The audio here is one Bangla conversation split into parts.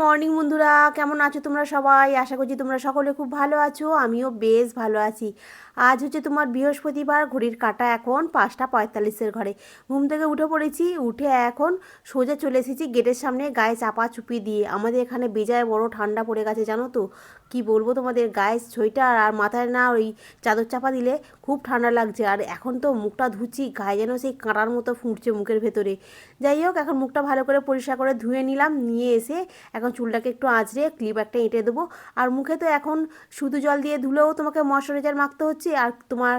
মর্নিং বন্ধুরা, কেমন আছো তোমরা সবাই? আশা করছি তোমরা সকলে খুব ভালো আছো। আমিও বেশ ভালো আছি। আজ হচ্ছে তোমার বৃহস্পতিবার, ঘড়ির কাঁটা এখন 5:45 ঘরে। ঘুম থেকে উঠে পড়েছি, উঠে এখন সোজা চলে এসেছি গেটের সামনে গায়ে চাপা চুপি দিয়ে। আমাদের এখানে বেজায় বড় ঠান্ডা পড়ে গেছে জানো তো। কি বলবো তোমাদের, গায়ে সোয়েটার আর মাথায় না ওই চাদর চাপা দিলে খুব ঠান্ডা লাগছে। আর এখন তো মুখটা ধুচ্ছি, গায়ে যেন সেই কাঁটার মতো ফুটছে মুখের ভেতরে। যাই হোক, এখন মুখটা ভালো করে পরিষ্কার করে ধুয়ে নিলাম, নিয়ে এসে এখন চুলটাকে একটু আঁচড়ে ক্লিপ একটা এঁটে দেবো। আর মুখে তো এখন শুধু জল দিয়ে ধুলেও তোমাকে ময়শ্চারাইজার মাখতে হচ্ছে, আর তোমার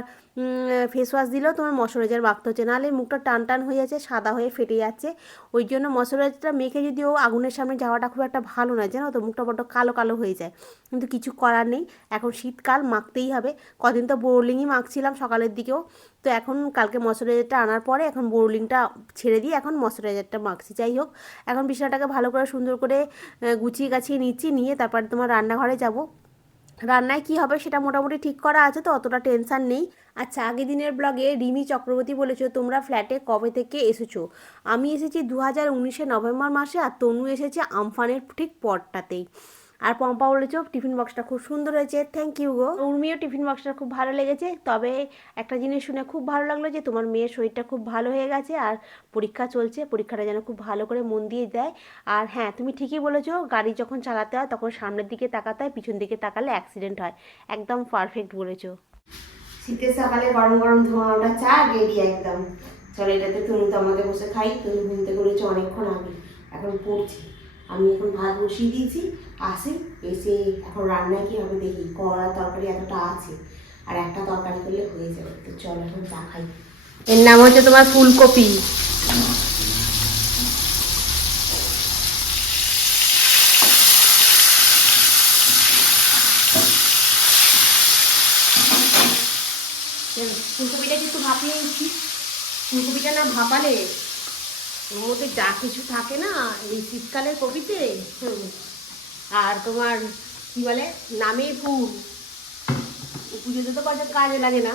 ফেস ওয়াশ দিলেও তোমার ময়শ্চারাইজার মাখতে হচ্ছে, নাহলে মুখটা টান টান হয়ে যাচ্ছে, সাদা হয়ে ফেটে যাচ্ছে। ওই জন্য ময়শ্চারাইজারটা মেখে যদিও আগুনের সামনে যাওয়াটা খুব একটা ভালো নয় জানো তো, মুখটা বড্ড কালো কালো হয়ে যায়। কিন্তু কিছু করার নেই, এখন শীতকাল, মাখতেই হবে। কদিন তো বোরলিংই মাখছিলাম সকালের দিকেও, তো এখন কালকে ময়শ্চারাইজারটা আনার পরে এখন বোরলিংটা ছেড়ে দিয়ে এখন ময়শ্চারাইজারটা মাখছি। যাই হোক, এখন বিছানাটাকে ভালো করে সুন্দর করে গুছিয়ে গাছিয়ে নিচ্ছি, নিয়ে তারপরে তোমার রান্নাঘরে যাব। রান্নায় কি হবে সেটা মোটামুটি ঠিক করা আছে, তো অতটা টেনশান নেই। আচ্ছা, আগের দিনের ব্লগে রিমি চক্রবর্তী বলেছো তোমরা ফ্ল্যাটে কবে থেকে এসেছো। আমি এসেছি 2019 নভেম্বর মাসে, আর তনু এসেছে আমফানের ঠিক পরটাতেই। আর পম্পা বলেছো টিফিন বক্সটা খুব সুন্দর হয়েছে, থ্যাংক ইউ গো। উর্মিও টিফিন বক্সটা খুব ভালো লেগেছে। তবে একটা জিনিস শুনে খুব ভালো লাগলো যে তোমার মেয়ের শরীরটা খুব ভালো হয়ে গেছে, আর পরীক্ষা চলছে, পরীক্ষাটা যেন খুব ভালো করে মন দিয়ে দেয়। আর হ্যাঁ, তুমি ঠিকই বলেছো, গাড়ি যখন চালাতে হয় তখন সামনের দিকে তাকাতে হয়, পিছন দিকে তাকালে অ্যাক্সিডেন্ট হয়। একদম পারফেক্ট বলেছো। শীতের সকালে গরম গরম ধোঁয়া ওটা চা রেডি একদম। চলো, এটাতে তনু তো আমাদের বসে খাই। তনু ঘুম থেকে উঠেছে অনেকক্ষণ আগে, এখন পড়ছি। আমি এখন ভাত বসিয়ে দিয়েছি, আসি এসে এখন রান্নায় কী হবে দেখি। কড়া তরকারি এতটা আছে, আর একটা তরকারি করলে হয়ে যাবে। তো চলো এখন চা খাই। এর নাম হচ্ছে তোমার ফুলকপি। ফুলকপিটা কিন্তু ভাপিয়ে নিচ্ছি। ফুলকপিটা না ভাপালে ওর মধ্যে যা কিছু থাকে না এই শীতকালের কপিতে, আর তোমার কি বলে নামে ফুল, পুজোতে তো কাজে লাগে না,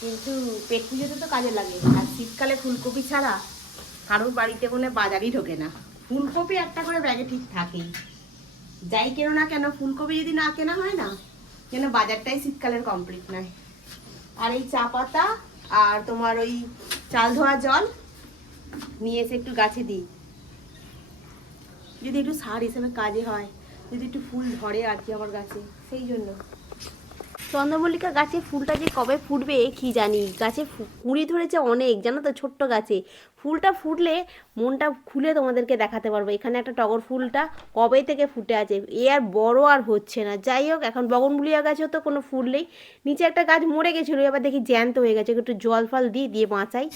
কিন্তু পেট পুজোতে তো কাজে লাগে। আর শীতকালে ফুলকপি ছাড়া কারোর বাড়িতে কোনো বাজারই ঢোকে না। ফুলকপি একটা করে ব্যাগে ঠিক থাকেই, যাই কেনো না কেন ফুলকপি যদি না কেনা হয় না, কেন বাজারটাই শীতকালের কমপ্লিট নয়। আর এই চা পাতা আর তোমার ওই চাল ধোয়া জল নিয়ে এসে একটু গাছে দিই, যদি একটু সার হিসেবে কাজে হয়, যদি একটু ফুল ধরে আর কি আমার গাছে, সেই জন্য। চন্দ্রমল্লিকা গাছে ফুলটা যে কবে ফুটবে কি জানি, গাছে কুঁড়ি ধরেছে অনেক জানো তো, ছোট্ট গাছে। ফুলটা ফুটলে মনটা খুলে তোমাদেরকে দেখাতে পারবো। এখানে একটা টগর ফুলটা কবে থেকে ফুটে আছে, এ আর বড় আর হচ্ছে না। যাই হোক, এখন বগনভুলিয়া গাছেও তো কোনো ফুল নেই। নিচে একটা গাছ মরে গেছিলো, এবার দেখি জ্যান্ত হয়ে গেছে, একটু জল ফল দিয়ে বাঁচাই।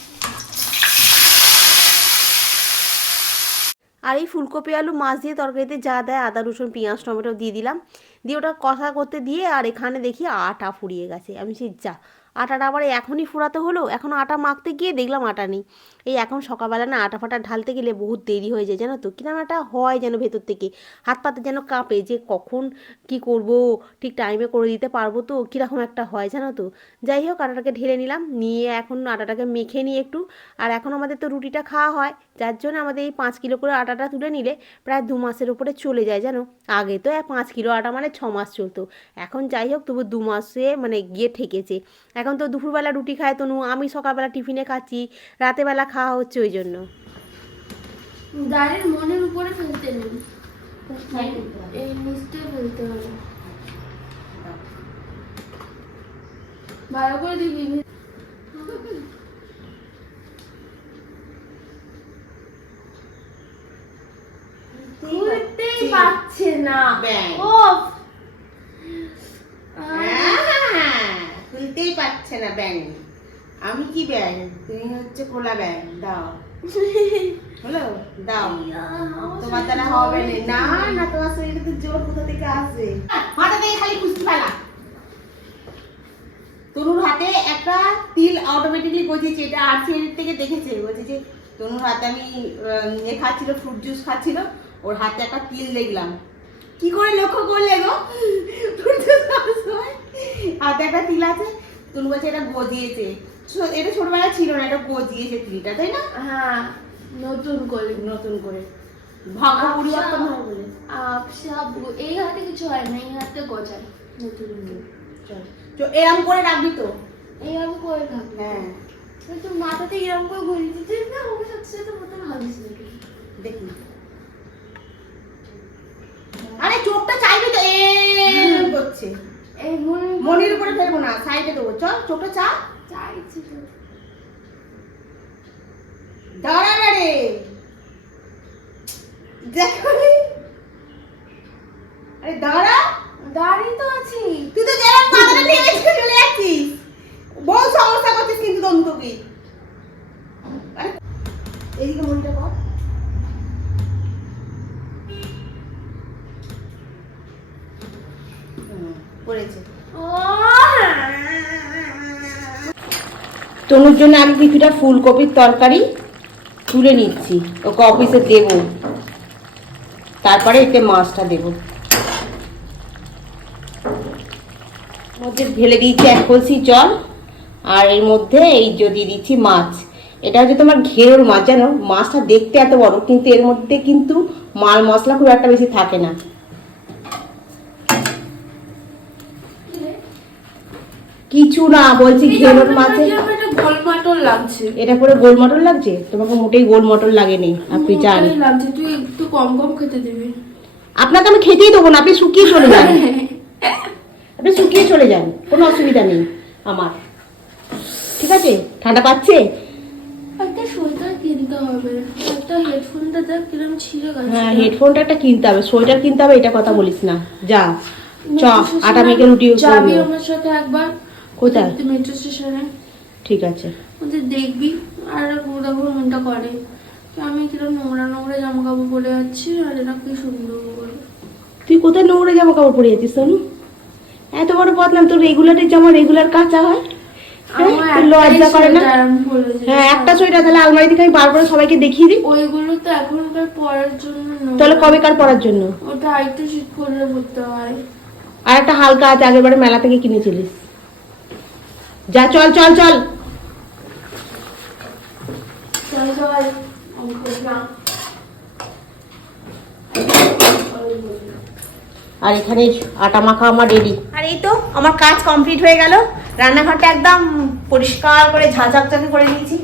আর এই ফুলকপি আলু মাছ দিয়ে তরকারিতে যা দেয়, আদা রসুন পেঁয়াজ টমেটো দিয়ে দিলাম, দিয়ে ওটা কষা করতে দিয়ে, আর এখানে দেখি আটা ফুরিয়ে গেছে। আমি সেই যা, আটাটা আবার এখনই ফুরাতে হলো। এখন আটা মাখতে গিয়ে দেখলাম আটা নেই। এই এখন সকালবেলা না আটা ফাটা ঢালতে গেলে বহুত দেরি হয়ে যায় জানো তো, কিরম একটা হয় যেন ভেতর থেকে, হাত পাতে যেন কাঁপে, যে কখন কি করব, ঠিক টাইমে করে দিতে পারবো তো, কীরকম একটা হয় জানো তো। যাই হোক, আটাটাকে ঢেলে নিলাম, নিয়ে এখন আটাটাকে মেখে নিই একটু। আর এখন আমাদের তো রুটিটা খাওয়া হয়, যার জন্য আমাদের এই 5 কিলো করে আটাটা তুলে নিলে প্রায় 2 মাসের উপরে চলে যায় জানো। আগে তো 5 কিলো আটা মানে 6 মাস চলতো, এখন যাই হোক তবু 2 মাসে মানে গিয়ে ঠেকেছে। এখন তো দুপুরবেলা রুটি খায় তনু, আমি সকালবেলা টিফিনে খাচ্ছি, রাতেবেলা খাওয়া হচ্ছে ওই জন্য। গাড়ির মনের উপরে ফেলতে নেই, এই নিচতে ফেলতে হবে। ভালো করে দিবি, খুলতেই পারছে না। ও খুলতেই পারছে না ব্যাং। আমি কি ব্যাং, তুমি হচ্ছে খোলা ব্যাং। দাও হলো, দাও। তোমার দ্বারা হবে না, না তোমার শরীরে তো জোর কোথা থেকে আসবে, মাথা থেকে খালি কুস্তি ফেলা। তনুর হাতে একটা তিল অটোমেটিকলি গজিয়েছে, এটা আরসিএল থেকে দেখেছে, বলছে যে তনুর হাতে আমি খাচ্ছিল, ফ্রুট জুস খাচ্ছিল, ওর হাতে একটা তিল দেখলাম। কি করে লক্ষ্য করলে গো? হাতে একটা তিল আছে, তনু বলছে এটা গজিয়েছে। এটা ছোটবেলা ছিল না, এটা গজিয়েছে তিলটা, তাই না? হ্যাঁ, নতুন করে নতুন করে। ভাগ্য পরিবর্তন হয় বলে। আবসা এই হাতে কিছু হয় না, এই হাতে গজায় নতুন। চল এরম করে রাখবি তো। এইরকম করে থাক। হ্যাঁ তো মাথাতে এরকম করে ঘুরিয়ে দিতে না, আমার সাথে সাথে মতন ভাবিস নাকি? দেখি। আরে চোখটা চাইবে তো এরম করছে। এই মনির উপরে ফেলবো না, সাইডে দেবো। চল চোখটা চা। চাইছি তো। দাঁড়া না রে, দেখো। আরে দাঁড়া। দাঁড়িয়ে তো আছি। তুই তো যেরকম মাথাটা নিয়ে এসে চলে যাচ্ছিস, বড় সমস্যা করছিস কিন্তু দন্তকে। আরে এইদিকে মনিটা কর। পড়েছে। তনুর জন্য আমি কিছুটা ফুলকপির তরকারি তুলে নিচ্ছি, ওকে অফিসে দেব, তারপরে এতে মাছটা দেব। মধ্যে ঢেলে দিয়েছি 1 কলসি জল, আর এর মধ্যে এই দিয়ে দিচ্ছি মাছ। এটা হচ্ছে তোমার ঘেরোর মাছ, জানো মাছটা দেখতে এত বড়, কিন্তু এর মধ্যে কিন্তু মাল মশলা খুব একটা বেশি থাকে না। কিছু না, বলছি ঘেরোর মাছে গোল মটর লাগছে। এটা পুরো গোল মটর লাগছে? তোমাকে মোটেই গোল মটর লাগেনি, আপনি জান। লাগছে, তুই একটু কম কম খেতে দিবি। আপনাকে আমি খেতেই দেবো না, আপনি শুকিয়ে চলে যান। আপনি শুকিয়ে চলে যান, কোনো অসুবিধা নেই আমার, ঠিক আছে? ঠান্ডা পাচ্ছে? একটা সোয়েটার কিনতে হবে, একটা হেডফোনটা দেখ কিরম ছিঁড়ে গেছে। হ্যাঁ হেডফোনটা একটা কিনতে হবে, সোয়েটার কিনতে হবে, এটা কথা বলিস না। যা চ, আটা মেখে রুটি যাবি আমার সাথে একবার? কোথায়? মেট্রো স্টেশনে। ঠিক আছে। ওদের দেখবি আর দেখো মনটা করে আমি কিরম নোংরা নোংরা জামা কাপড় পরে যাচ্ছি, আর এরা কি সুন্দর করে। তুই কোথায় নোংরা জামা কাপড় পরে যাচ্ছিস সোনু? এত বড় বদনাম, তোর রেগুলারের জামা রেগুলার কাঁচা হয়? লজ্জা করে না? হ্যাঁ একটা সোয়েটার, তাহলে আলমারি থেকে আমি বার করে সবাইকে দেখিয়ে দিই। ওইগুলো তো এখনকার পরার জন্য নয়। তাহলে কবেকার পরার জন্য? ওটা আরেকটু শীত করলে পরতে হয়। আর একটা হালকা আছে, আগেরবারে মেলা থেকে কিনেছিলিস। যা চল চল চল। চল চল আমি করলাম। আর এখানে আটা মাখা আমার রেডি। আর এই তো আমার কাজ কমপ্লিট হয়ে গেল। রান্নাঘরটা একদম পরিষ্কার করে ঝাঁঝাকঝাঁকি করে নিয়েছি,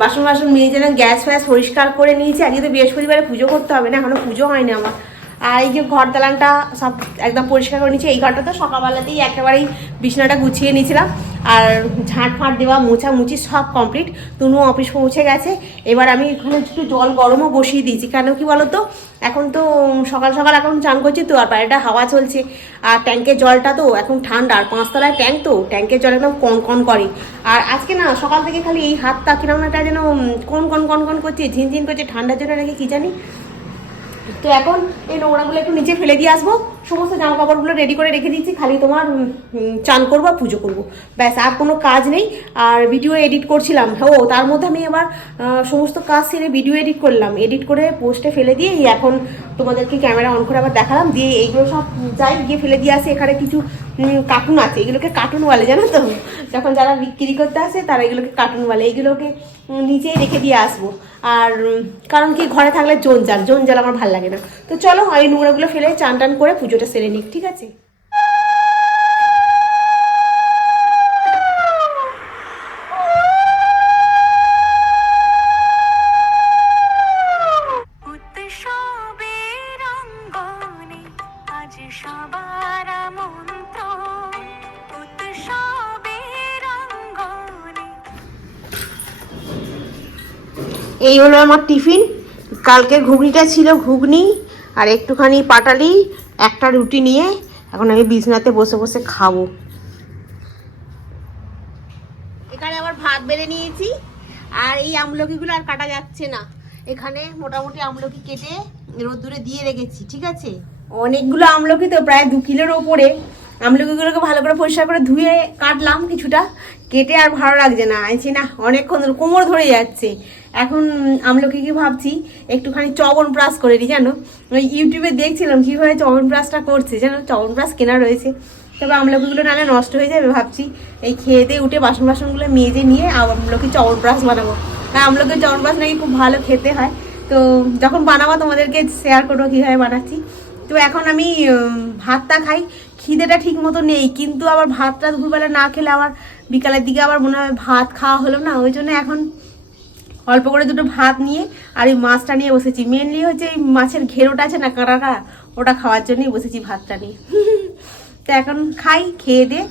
বাসন বাসন মেজে না, গ্যাস ফ্যাস পরিষ্কার করে নিয়েছি। আজকে তো বৃহস্পতিবারে পুজো করতে হবে না, এখনো পুজো হয়নি আমার। আর এই যে ঘর দালানটা সব একদম পরিষ্কার করে নিয়েছি। এই ঘরটা তো সকালবেলাতেই একেবারেই বিছানাটা গুছিয়ে নিয়েছিলাম, আর ঝাঁট ফাঁট দেওয়া মোছামুছি সব কমপ্লিট। তনু অফিস পৌঁছে গেছে। এবার আমি এখানে একটু জল গরমও বসিয়ে দিয়েছি, কেন কি বলো তো, এখন তো সকাল সকাল এখন চান করছি তো, আর বাইরেটা হাওয়া চলছে, আর ট্যাঙ্কের জলটা তো এখন ঠান্ডা, আর 5 তলায় ট্যাঙ্ক তো, ট্যাঙ্কের জল একদম কন কন করে। আর আজকে না সকাল থেকে খালি এই হাতটা কিরকম একটা যেন কন কন কন কন করছে, ঝিনঝিন করছে, ঠান্ডার জন্য নাকি কি জানি। তো এখন এই নোংরাগুলো একটু নিচে ফেলে দিয়ে আসবো, সমস্ত জামা কাপড়গুলো রেডি করে রেখে দিচ্ছি, খালি তোমার চান করবো আর পুজো করবো, ব্যাস, আর কোনো কাজ নেই। আর ভিডিও এডিট করছিলাম, তার মধ্যে আমি আবার সমস্ত কাজ সেরে ভিডিও এডিট করলাম, এডিট করে পোস্টে ফেলে দিয়ে এখন তোমাদেরকে ক্যামেরা অন করে আবার দেখালাম, দিয়ে এইগুলো সব যাই গিয়ে ফেলে দিয়ে আসি। এখানে কিছু কার্টুন আছে, এগুলোকে কার্টুন বলে জানো তো, যখন যারা বিক্রি করতে আসে তারা এগুলোকে কার্টুন বলে, এইগুলোকে নিচেই রেখে দিয়ে আসবো। আর কারণ কি ঘরে থাকলে জঞ্জাল আমার ভালো লাগে না। তো চলো আমি নোংরাগুলো ফেলে চান টান করে পুজোটা সেরে নিই, ঠিক আছে? এই হলো আমার টিফিন। কালকের ঘুগনিটা ছিল, ঘুগনি আর একটুখানি পাটালি, একটা রুটি নিয়ে এখন আমি বিছনাতে বসে বসে খাবো। এখানে আবার ভাত বেড়ে নিয়েছি, আর এই আমলকিগুলো আর কাটা যাচ্ছে না, এখানে মোটামুটি আমলকি কেটে রোদ্দুরে দিয়ে রেখেছি, ঠিক আছে? অনেকগুলো আমলকি তো, প্রায় 2 কিলোর ওপরে। আমলকিগুলোকে ভালো করে পরিষ্কার করে ধুয়ে কাটলাম কিছুটা, কেটে আর ভালো লাগছে না, আছি না অনেকক্ষণ কোমর ধরে যাচ্ছে। এখন আমলকি কি ভাবছি একটুখানি চবনপ্রাশ করে নিই, জানো ওই ইউটিউবে দেখছিলাম কীভাবে চবনপ্রাশটা করছে, জানো চবনপ্রাশ কেনা রয়েছে, তবে আমলকিগুলো নাহলে নষ্ট হয়ে যাবে, ভাবছি এই খেয়ে দিয়ে উঠে বাসনগুলো মেজে নিয়ে আমলকি চবনপ্রাশ বানাবো। হ্যাঁ আমলকির চবনপ্রাশ নাকি খুব ভালো খেতে হয়, তো যখন বানাবো তোমাদেরকে শেয়ার করবো কীভাবে বানাচ্ছি। তো এখন আমি ভাতটা খাই, খিদেটা ঠিক মতো নেই, কিন্তু আবার ভাতটা দুপুরবেলা না খেলে আবার বিকালের দিকে আবার মনে হয় ভাত খাওয়া হলো না, ওই জন্য এখন অল্প করে দুটো ভাত নিয়ে আর এই মাছটা নিয়ে বসেছি। মেনলি হচ্ছে এই মাছের ঘেরোটা আছে না, কাঁটা কাঁটা, ওটা খাওয়ার জন্যই বসেছি ভাতটা নিয়ে। তো এখন খাই, খেয়ে দিয়ে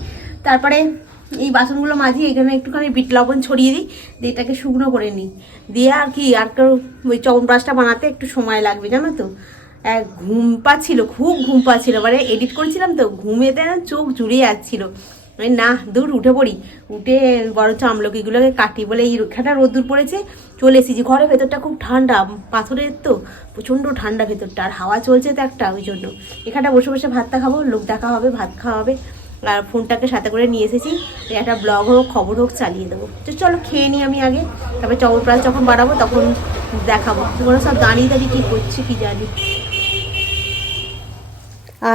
তারপরে এই বাসনগুলো মাঝি, এখানে একটুখানি বিট লবণ ছড়িয়ে দিই, দিয়ে এটাকে শুকনো করে নিই, দিয়ে আর কি আর ওই চবনপ্রাশটা বানাতে একটু সময় লাগবে জানো তো। ঘুম পাচ্ছিল, খুব ঘুম পাচ্ছিল, মানে এডিট করছিলাম তো, ঘুমেতে না চোখ জুড়ে যাচ্ছিল। আমি না দূর উঠে পড়ি, উঠে বরঞ্চ আমলকিগুলোকে কাটি, বলে এই রক্ষাটা রোদ্দুর পড়েছে, চলে এসেছি। ঘরের ভেতরটা খুব ঠান্ডা, পাথরের তো প্রচণ্ড ঠান্ডা ভেতরটা, আর হাওয়া চলছে তো একটা, ওই জন্য এখানটা বসে বসে ভাতটা খাবো, লোক দেখা হবে, ভাত খাওয়া হবে, আর ফোনটাকে সাথে করে নিয়ে এসেছি, একটা ব্লগ হোক খবর হোক চালিয়ে দেবো। তো চলো খেয়ে নিই আমি আগে, তারপরে চবনপ্রাশ যখন বানাবো তখন দেখাবো। তোমরা সব দাঁড়িয়ে দাঁড়িয়ে কী করছে কি জানি।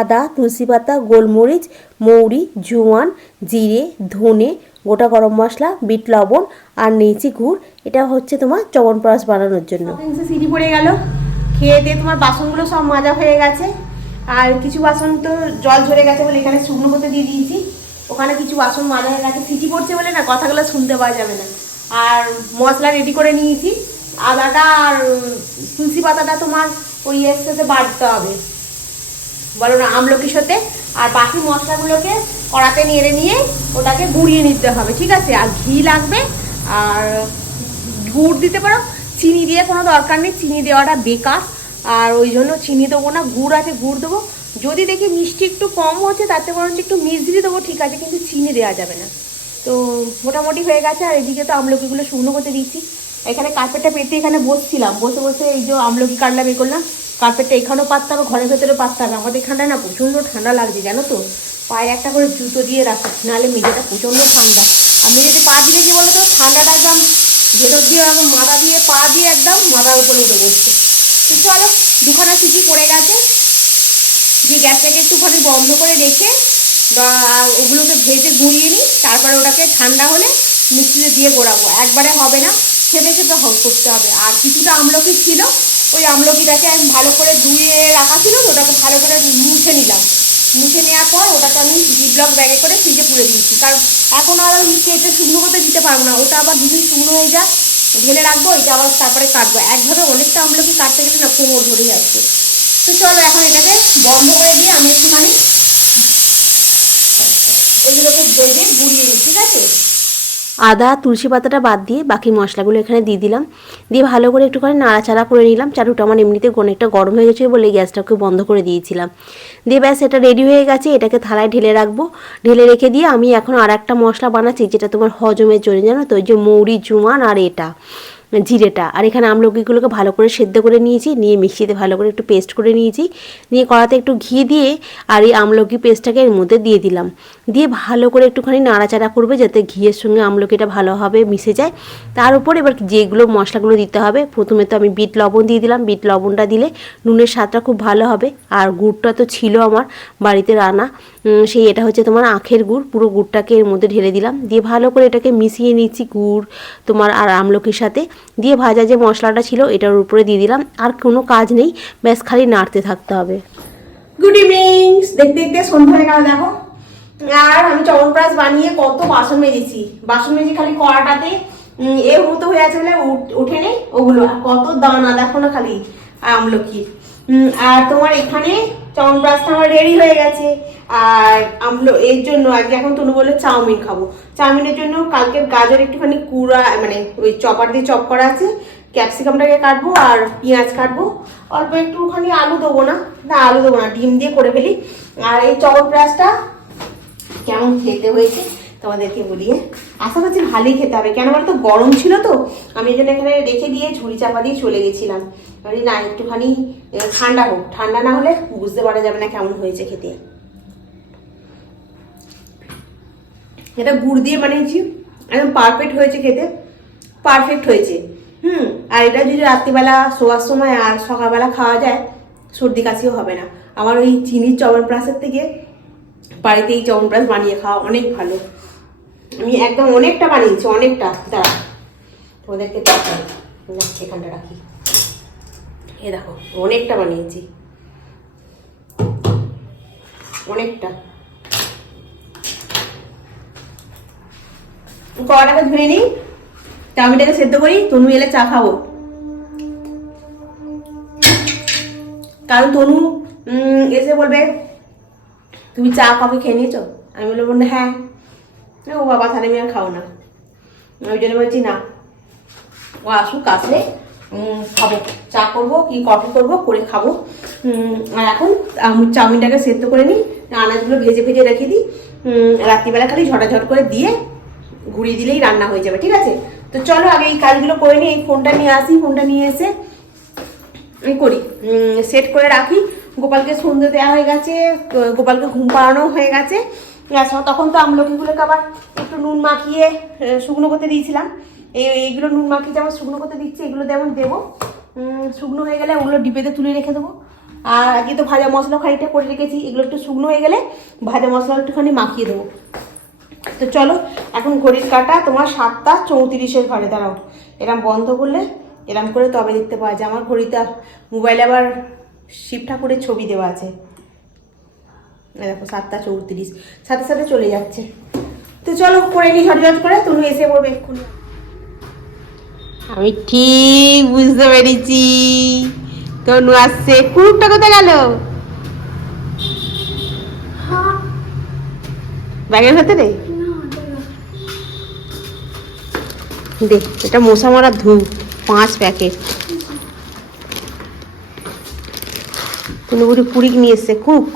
আদা, তুলসী পাতা, গোলমরিচ, মৌরি, জোয়ান, জিরে, ধনে, গোটা গরম মশলা, বিট লবণ আর নিয়েছি গুড়। এটা হচ্ছে তোমার চবনপ্রাশ বানানোর জন্য। সিঁড়ি পড়ে গেল, খেয়ে দিয়ে তোমার বাসনগুলো সব মাজা হয়ে গেছে, আর কিছু বাসন তো জল ঝরে গেছে বলে এখানে শুকনো করতে দিয়ে দিয়েছি, ওখানে কিছু বাসন মাজা হয়ে গেছে। সিটি পড়ছে বলে না কথাগুলো শুনতে পাওয়া যাবে না। আর মশলা রেডি করে নিয়েছি, আদাটা আর তুলসী পাতাটা তোমার ওই এর সাথে বাটতে হবে, বলো না আমলকির সাথে, আর বাকি মশলাগুলোকে কড়াতে নেড়ে নিয়ে ওটাকে গুঁড়িয়ে নিতে হবে, ঠিক আছে। আর ঘি লাগবে, আর গুড় দিতে পারো, চিনি দিয়ে কোনো দরকার নেই, চিনি দেওয়াটা বেকার, আর ওই জন্য চিনি দেবো না, গুড় আছে গুড় দেবো। যদি দেখি মিষ্টি একটু কম হচ্ছে তাতে বরঞ্চ একটু মিষ্টি দেবো, ঠিক আছে, কিন্তু চিনি দেওয়া যাবে না। তো মোটামুটি হয়ে গেছে, আর এদিকে তো আমলকিগুলো শুকনো করতে দিচ্ছি। এখানে কার্পেটটা পেতে এখানে বসছিলাম, বসে বসে এই যে আমলকি কাটলাম, এ করলাম। কার্পেটটা এখানেও পাততে হবে, ঘরের ভেতরে পাততে হবে। আমাদের এখানটায় না প্রচণ্ড ঠান্ডা লাগছে জানো তো, পায়ে একটা করে জুতো দিয়ে রাখা, নাহলে মেঝেটা প্রচণ্ড ঠান্ডা। আর মেঝেতে পা দিলে কি বলো তো, ঠান্ডাটা একদম ভেতর দিয়ে একদম মাথা দিয়ে পা দিয়ে একদম মাথার উপরে উঠে বসছে। তো চলো, দুখানা সিটি পড়ে গেছে, যে গ্যাসটাকে একটুখানি বন্ধ করে রেখে বা ওগুলোকে ভেজে গুঁড়িয়ে নিই, তারপরে ওটাকে ঠান্ডা হলে মিক্সিতে দিয়ে গোড়াবো, একবারে হবে না, খেপে খেপে করতে হবে। আর কিছুটা আমলকি ছিল, ওই আমলকিটাকে আমি ভালো করে ধুয়ে রাখা ছিল, তো ওটাকে ভালো করে মুছে নিলাম। মুছে নেওয়ার পর ওটাকে আমি জিপলক ব্যাগে করে ফ্রিজে পুড়ে দিয়েছি, কারণ এখন আর কেটে শুকনো করতে দিতে পারবো না, ওটা আবার দুদিন শুকনো হয়ে যায়, ঢেলে রাখবো, এটা আবার তারপরে কাটবো। একভাবে অনেকটা আমলকি কাটতে গেলে না কোমর ধরে যাচ্ছে। তো চলো এখন এটাকে বন্ধ করে দিয়ে আমি একটুখানি এগুলোকে ভেজে গুঁড়িয়ে নিই, ঠিক আছে। আদা তুলসী পাতাটা বাদ দিয়ে বাকি মশলাগুলো এখানে দিয়ে দিলাম, দিয়ে ভালো করে একটুখানি নাড়াচাড়া করে নিলাম। চাটুটা আমার এমনিতে অনেকটা গরম হয়ে গেছে বলে গ্যাসটাকে বন্ধ করে দিয়েছিলাম। দিয়ে ব্যাস এটা রেডি হয়ে গেছে, এটাকে থালায় ঢেলে রাখবো। ঢেলে রেখে দিয়ে আমি এখন আর একটা মশলা বানাচ্ছি, যেটা তোমার হজমের জন্য, জানো তো, ওই যে মৌরি, জোয়ান আর এটা জিরেটা। আর এখানে আমলকিগুলোকে ভালো করে সেদ্ধ করে নিয়েছি, নিয়ে মিক্সিতে ভালো করে একটু পেস্ট করে নিয়েছি, নিয়ে কড়াতে একটু ঘি দিয়ে আর এই আমলকি পেস্টটাকে এর মধ্যে দিয়ে দিলাম, দিয়ে ভালো করে একটুখানি নাড়াচাড়া করবে যাতে ঘিয়ের সঙ্গে আমলকিটা ভালোভাবে মিশে যায়। তার উপর এবার যেগুলো মশলাগুলো দিতে হবে, প্রথমে তো আমি বিট লবণ দিয়ে দিলাম, বিট লবণটা দিলে নুনের স্বাদটা খুব ভালো হবে। আর গুড়টা তো ছিল আমার বাড়িতে রান্না, সেই এটা হচ্ছে তোমার আখের গুড়, পুরো গুড়টাকে এর মধ্যে ঢেলে দিলাম, দিয়ে ভালো করে এটাকে মিশিয়ে নিচ্ছি গুড় তোমার আর আমলকির সাথে। দিয়ে ভাজা যে মশলাটা ছিল এটার উপরে দিয়ে দিলাম, আর কোনো কাজ নেই, ব্যাস খালি নাড়তে থাকতে হবে। গুড ইভিনিং, দেখতে দেখতে সন্ধ্যা হয়ে গেল দেখো। আর আমি চবনপ্রাশ বানিয়ে কত বাসন মেজেছি, বাসন মেজে খালি কড়াটাতে এর মতো হয়ে আছে বলে উঠে নেই ওগুলো, আর কত দানা দেখো না খালি আমলকি। আর তোমার এখানে চবনপ্রাশটা আমার রেডি হয়ে গেছে। আর এর জন্য আজকে এখন তনু বলে চাউমিন খাবো, চাউমিনের জন্য কালকের গাজর একটুখানি কুড়া মানে ওই চপার দিয়ে চপ করা আছে, ক্যাপসিকামটাকে কাটবো আর পেঁয়াজ কাটবো, অল্প একটুখানি আলু দেবো না, আলু দেবো না, ডিম দিয়ে করে ফেলি। আর এই চবনপ্রাশটা কেমন খেতে হয়েছে তোমাদেরকে বলিয়ে, আশা করছি ভালোই খেতে হবে, কেন বলতো গরম ছিল তো, আমি এই জন্য এখানে রেখে দিয়ে ঝুড়ি চাপা দিয়ে চলে গেছিলাম। না একটুখানি ঠান্ডা হোক, ঠান্ডা না হলে বুঝতে পারা যাবে না কেমন হয়েছে খেতে। এটা গুড় দিয়ে বানিয়েছি, একদম পারফেক্ট হয়েছে খেতে, পারফেক্ট হয়েছে। আর এটা যদি রাত্রিবেলা শোয়ার সময় আর সকালবেলা খাওয়া যায়, সর্দি কাশিও হবে না। আমার ওই চিনির চবনপ্রাশের থেকে বাড়িতে এই চবনপ্রাশ বানিয়ে খাওয়া অনেক ভালো। আমি একদম অনেকটা বানিয়েছি, অনেকটা। দাঁড়া ওদেরকে এখানটা রাখি। এ দেখো অনেকটা বানিয়েছি, অনেকটা। কড়াটাকে ধুয়ে নিই, চাউমিনটাকে সেদ্ধ করি, তনু এলে চা খাবো। কারণ তনু এসে বলবে তুমি চা কফি খেয়ে নিয়েছো, আমি বলবো না হ্যাঁ, ও বাবা তাহলে আমি আর খাও না। ওই জন্য বলছি না, ও আসুক, আসলে খাবো, চা করবো কি কফি করবো, করে খাবো। আর এখন চাউমিনটাকে সেদ্ধ করে নিই, আনাজগুলো ভেজে ভেজে রেখে দিই, রাত্রিবেলা খালি ঝটাঝট করে দিয়ে ঘুরিয়ে দিলেই রান্না হয়ে যাবে, ঠিক আছে? তো চলো আগে এই কাজগুলো করে নিই, এই ফোনটা নিয়ে আসি, ফোনটা নিয়ে এসে আমি করি, সেট করে রাখি। গোপালকে সন্ধ্যে দেওয়া হয়ে গেছে, গোপালকে ঘুম পাড়ানো হয়ে গেছে। তখন তো আমলকিগুলোকে আবার একটু নুন মাখিয়ে শুকনো করতে দিয়েছিলাম। এইগুলো নুন মাখিয়ে যেমন শুকনো করতে দিচ্ছি, এগুলো যেমন দেবো, শুকনো হয়ে গেলে ওগুলো ডিপেতে তুলে রেখে দেবো। আর আগে তো ভাজা মশলা খানিকটা করে রেখেছি, এগুলো একটু শুকনো হয়ে গেলে ভাজা মশলা একটুখানি মাখিয়ে দেবো। তো চলো, এখন ঘড়ির কাঁটা তোমার 7:34 ঘরে। দাঁড়াও, এরম বন্ধ করলে এরম করে তবে দেখতে পাওয়া যায়। আমার ঘড়িতে মোবাইলে আবার শিব ঠাকুরের ছবি দেওয়া আছে। দেখো 7:34, সাথে সাথে চলে যাচ্ছে। তো চলো করে নি ঝটঝট করে, তুমি এসে পড়বে এক্ষুনি। আমি ঠিক বুঝতে পেরেছি তনু আসছে। কুরুপটা কোথায় গেল? ব্যাগের ভেতরে দেখ, এটা মশা মারা ধূপ 5 প্যাকেট। তনু বুড়ি পুরিক নিয়ে এসছে, কুক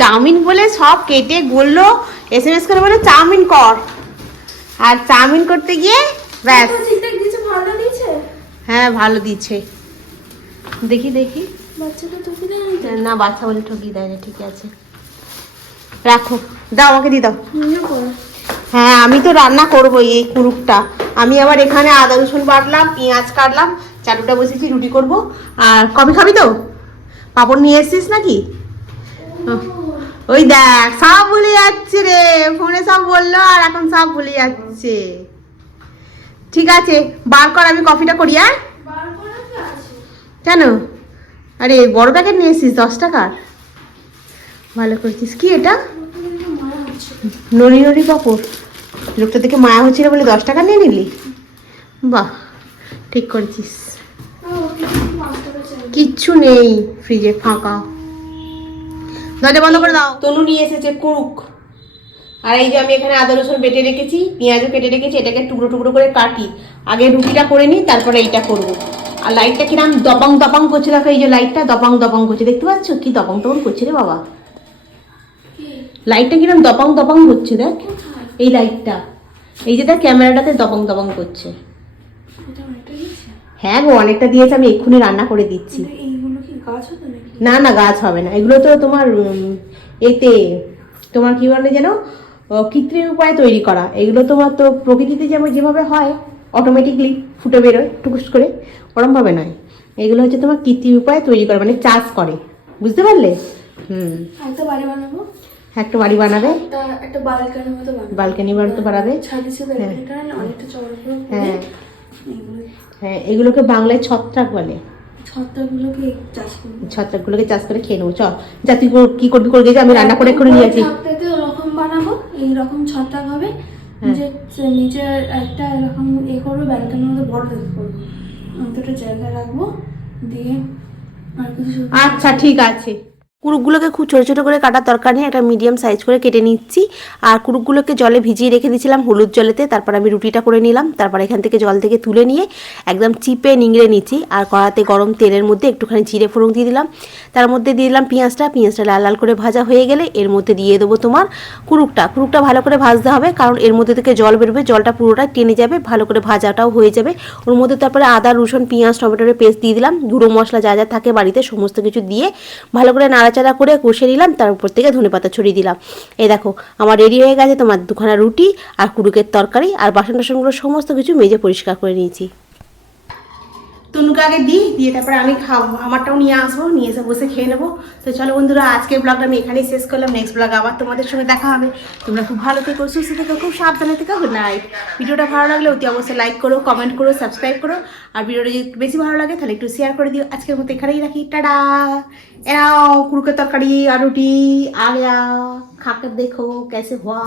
চাউমিন বলে সব কেটে গড়লো, SMS করে বলে চাউমিন কর, আর চাউমিন করতে গিয়ে ব্যাস। হ্যাঁ ভালো দিচ্ছে, দেখি দেখি। না বাচ্চা বলে ঠকি দেয় না, ঠিক আছে রাখো, দাও আমাকে দিয়ে দাও। হ্যাঁ আমি তো রান্না করবো এই কুরুকটা। আমি আবার এখানে আদা রসুন বাটলাম, পেঁয়াজ কাটলাম, চাটুটা বসেছি, রুটি করব। আর কফি খাবি তো? পাপড় নিয়ে এসছিস নাকি? ওই দেখ সব ভুলে যাচ্ছে রে, ফোনে সব বললো আর এখন সব ভুলে যাচ্ছে। ঠিক আছে বার কর, আমি কফিটা করি। আর কেন? আরে বড় প্যাকেট নিয়ে এসছিস 10 টাকার, ভালো করেছিস। কি এটা? নড়ি নড়ি পাপড়। লোকটা দেখে মায়া হচ্ছিল বলে 10 টাকা নিয়ে নিলি? বাহ, ঠিক করেছিস। কিচ্ছু নেই ফ্রিজে, ফাঁকা। দরজা বন্ধ করে দাও। তনু নিয়ে এসেছে কুরুক। আর এই যে আমি এখানে আদা রসুন বেটে রেখেছি, পেঁয়াজও কেটে রেখেছি। এটাকে টুকরো টুকরো করে কাটি, আগে রুটিটা করে নিই, তারপরে এইটা করবো। আর লাইটটা কিরাম দপাং দপাং করছে, দেখো এই যে লাইটটা দপাং দপাং করছে, দেখতে পাচ্ছ কি দপাং দপাং করছে রে বাবা? লাইটটা কিরম দপাং দপাং করছে দেখ, এই লাইটটা, এই যে দেখ ক্যামেরাটাতে দপাং দপাং করছে। হ্যাঁ গো অনেকটা দিয়েছে, আমি এক্ষুনি রান্না করে দিচ্ছি। না না গাছ হবে না, এগুলো তো তোমার এতে তোমার কি বলে যেন কৃত্রিম উপায়ে তৈরি করা। এগুলো তোমার তো প্রকৃতিতে যেমন যেভাবে হয় অটোমেটিকলি ফুটে বেরোয় টুকুস করে, ওরমভাবে নয়। এগুলো হচ্ছে তোমার কৃত্রিম উপায়ে তৈরি করা, মানে চাষ করে, বুঝতে পারলে? একটা বাড়ি বানাবো, একটা বাড়ি বানাবে, একটা বালকানি মতো বানাবে, বালকানি মতো বানাবে। হ্যাঁ হ্যাঁ, এগুলোকে বাংলায় ছত্রাক বলে। ছত্রাকগুলোকে চাষ করে খেয়ে নেবো। চল যা, তুই কি করবি করবি, আমি রান্না করে করে নিয়ে আছি। এরকম বানাবো, এইরকম ছত্রাক হবে, নিচে একটা এরকম এ করবো, ব্যালকানির মতো বড় করবো, অন্তত জায়গা রাখবো দিয়ে আর কিছু। আচ্ছা ঠিক আছে। কুরুকগুলোকে খুব ছোটো ছোটো করে কাটার দরকার নেই, একটা মিডিয়াম সাইজ করে কেটে নিচ্ছি। আর কুরুকগুলোকে জলে ভিজিয়ে রেখে দিয়েছিলাম হলুদ জলেতে, তারপর আমি রুটিটা করে নিলাম। তারপর এখান থেকে জল থেকে তুলে নিয়ে একদম চিপে নিংড়ে নিচ্ছি। আর কড়াতে গরম তেলের মধ্যে একটুখানি জিরে ফোড়ন দিয়ে দিলাম, তার মধ্যে দিয়ে দিলাম পেঁয়াজটা লাল লাল করে ভাজা হয়ে গেলে এর মধ্যে দিয়ে দেবো তোমার কুরুকটা ভালো করে ভাজতে হবে, কারণ এর মধ্যে থেকে জল বেরোবে, জলটা পুরোটা টেনে যাবে, ভালো করে ভাজাটাও হয়ে যাবে। ওর মধ্যে তারপরে আদা রসুন পেঁয়াজ টমেটোর পেস্ট দিয়ে দিলাম, গুঁড়ো মশলা যা যা থাকে বাড়িতে সমস্ত কিছু দিয়ে ভালো করে নাড়াচাড়া করে কষে নিলাম। তার উপর থেকে ধনেপাতা ছড়িয়ে দিলাম। এই দেখো আমার রেডি হয়ে গেছে তোমার দুখানা রুটি আর কুরুকের তরকারি। আর বাসন টাসনগুলো সমস্ত কিছু মেজে পরিষ্কার করে নিয়েছি। তনুকে আগে দিয়ে তারপরে আমি খাবো, আমারটাও নিয়ে আসবো, নিয়ে এসে বসে খেয়ে নেবো। তো চলো বন্ধুরা, আজকের ব্লগটা আমি এখানেই শেষ করলাম। নেক্সট ব্লগ আবার তোমাদের সঙ্গে দেখা হবে। তোমরা খুব ভালো থেকো, সুস্থ থেকো, খুব সাবধানে থেকো। Good night. ভিডিওটা ভালো লাগলে অতি অবশ্যই লাইক করো, কমেন্ট করো, সাবস্ক্রাইব করো। আর ভিডিওটা যদি বেশি ভালো লাগে তাহলে একটু শেয়ার করে দিও। আজকের মতো এখানেই রাখি, টাটা। এও কুড়কে তরকারি আর রুটি आ गया, खाकर देखो कैसे हुआ।